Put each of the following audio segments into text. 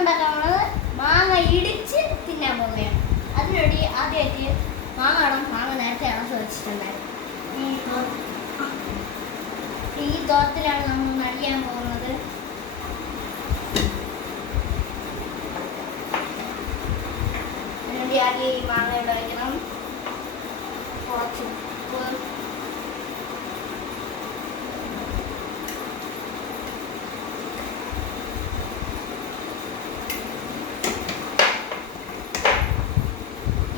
ഉണ്ടാക്കാനുള്ളത് മാങ്ങ ഇടിച്ച് തിന്നാൻ പോവുകയാണ്. അതിനുവേണ്ടി ആദ്യമായിട്ട് മാങ്ങ നേരത്തെ അടച്ച് വെച്ചിട്ടുണ്ടായിരുന്നു. ഈ തോരത്തിലാണ് നമ്മൾ നടിയാൻ പോകുന്നത്. അതിനുവേണ്ടി ആദ്യം ഈ മാങ്ങ ഇവിടെ വയ്ക്കണം. കുറച്ച് ഉപ്പ്,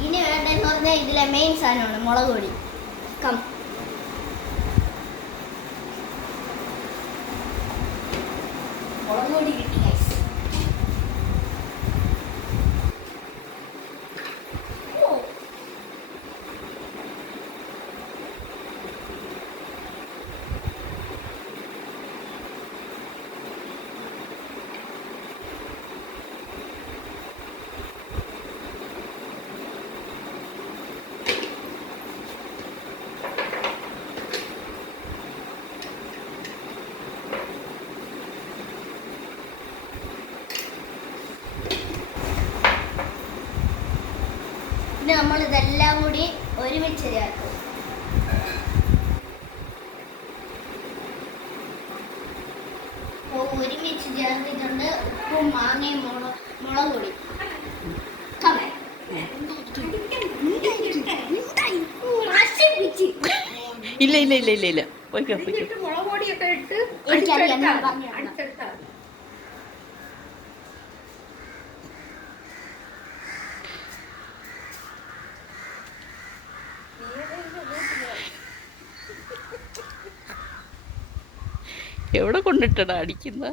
ഇനി വേണ്ടതെന്ന് പറഞ്ഞാൽ ഇതിലെ മെയിൻ സാധനമാണ് മുളക് പൊടി. മുളക് പൊടി കിട്ടി ഗൈസ്. പിന്നെ നമ്മൾ ഇതെല്ലാം കൂടി ഒരുമിച്ച് ചേർക്കും. ഒരുമിച്ച് ചേർത്തിട്ടുണ്ട്. ഉപ്പും മാങ്ങയും മുളക് പൊടി. ഇല്ല ഇല്ല ഇല്ല ഇല്ല ഇല്ല പോയിക്കോ പോയിക്കോ. മുളക് പൊടിയൊക്കെ ഇട്ട് എവിടെ കൊണ്ടിട്ടടാ അടിക്കുന്ന?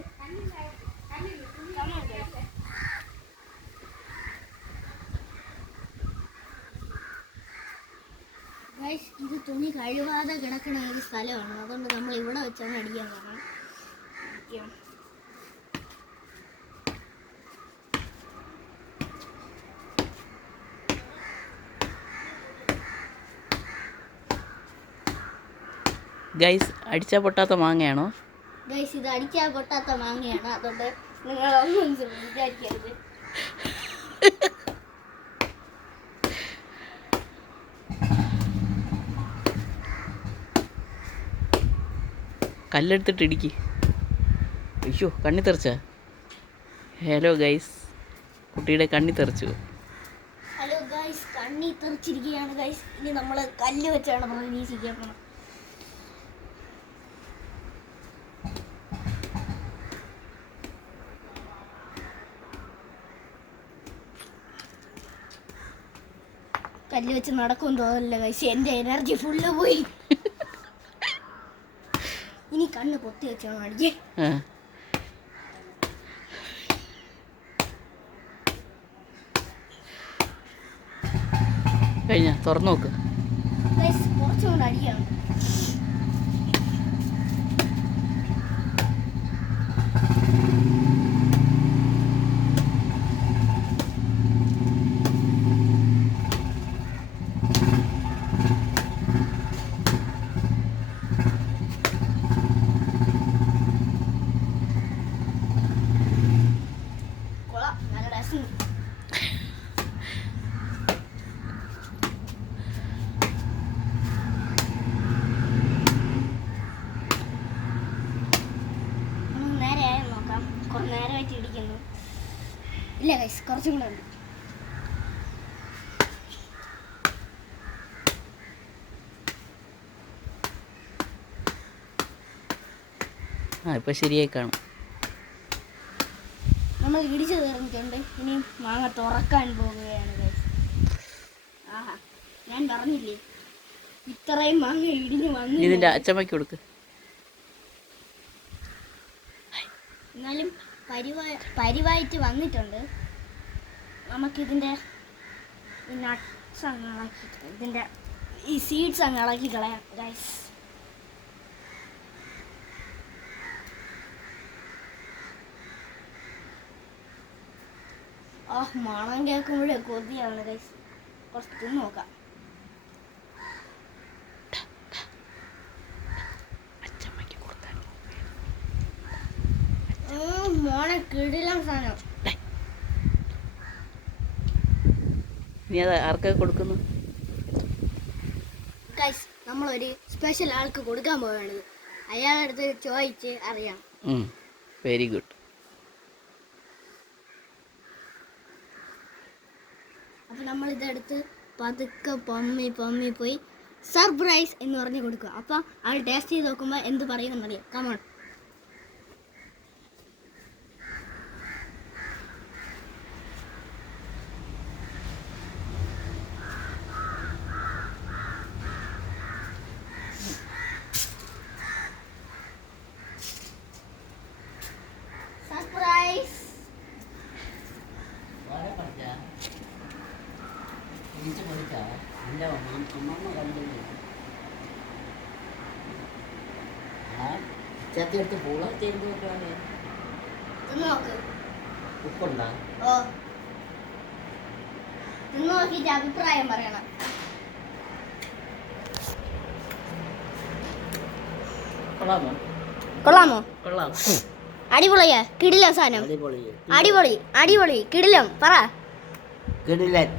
ഇത് തുണി കഴുകാതെ കിടക്കണ ഒരു സ്ഥലമാണ്. അതുകൊണ്ട് നമ്മൾ ഇവിടെ വെച്ചാണ് അടിക്കാൻ പോകണം. ഗൈസ് അടിച്ചാൽ പൊട്ടാത്ത മാങ്ങയാണോ? ഗൈസ് ഇത് അടിച്ചാൽ പൊട്ടാത്ത മാങ്ങയാണ്. അതുകൊണ്ട് നിങ്ങളൊന്നും വിചാരിക്കരുത്. കല്ലെടുത്തിട്ട് ഇടിക്ക്. അയ്യോ കണ്ണി തെറിച്ച. ഹലോ ഗൈസ്, കുട്ടിയുടെ കണ്ണി തെറിച്ചു. ഹലോ ഗൈസ്, കണ്ണി തെറിച്ചിരിക്കുകയാണ് ഗൈസ്. ഇനി നമ്മൾ കല്ല് വെച്ചാണ് പ്രതീക്ഷിക്കാൻ പോകണം. കല്ല് വെച്ച് നടക്കും തോന്നില്ല ഗൈസ്. എൻ്റെ എനർജി ഫുള്ള് പോയി. ഇനി കണ്ണ് പൊത്തി വെച്ചാണ് അടിക്കേ. കഴിഞ്ഞ തുറന്നു നോക്ക്. കുറച്ചുകൊണ്ട് അടിയാണ്. നേരമായിട്ട് ഇടിക്കുന്നു. ഇല്ല ഗൈസ്, കുറച്ചും കൂടെ ഉണ്ട്. ഇപ്പൊ ശരിയായി കാണും. നമ്മൾ ഇടിച്ചു തീർന്നിട്ടുണ്ട്. ഇനി മാങ്ങ തുറക്കാൻ പോവുകയാണ് ഗൈസ്. ആഹാ, ഞാൻ പറഞ്ഞില്ലേ ഇത്രയും മാങ്ങ ഇടിഞ്ഞു വന്നു. ഇതിന്റെ അച്ചമ്മയ്ക്ക് കൊടുക്ക്. എന്നാലും പരിവായിട്ട് വന്നിട്ടുണ്ട്. നമുക്കിതിൻ്റെ ഈ നട്ട്സ് അങ്ങ് ഇളക്കി, ഇതിൻ്റെ ഈ സീഡ്സ് അങ്ങ് ഇളക്കി കളയാം ഗൈസ്. മണം കേൾക്കുമ്പോഴേ കൊതിയാണ് ഗൈസ്. കുറച്ച് തിന്ന് നോക്കാം. മോനെ കിടിലം സാധനം. ഇനി അത് ആർക്കൊക്കെ കൊടുക്കുന്നു? ഗൈസ് നമ്മളൊരു സ്പെഷ്യൽ ആൾക്ക് കൊടുക്കാൻ പോവുകയാണ്. അയാളുടെ അടുത്ത് ചോദിച്ച് അറിയാം. Very good. അപ്പം നമ്മളിതെടുത്ത് പതുക്കെ പമ്മി പോയി സർപ്രൈസ് എന്ന് പറഞ്ഞ് കൊടുക്കുക. അപ്പം ആൾ ടേസ്റ്റ് ചെയ്ത് നോക്കുമ്പോൾ എന്ത് പറയുമെന്നറിയാം. കമോൺ. സർപ്രൈസ്. ചത്തിയെടുത്ത് പൂള ചെയ്ത് നോക്ക്. ഉപ്പുണ്ടാ? ഓ നോക്കിയിട്ട് അഭിപ്രായം പറയണം. കൊള്ളാമോ? കൊള്ളാമോ? കൊള്ളാം. അടിപൊളിയാ. കിടിലം സാധനം. അടിപൊളി കിടിലം പറ. കിടിലൻ.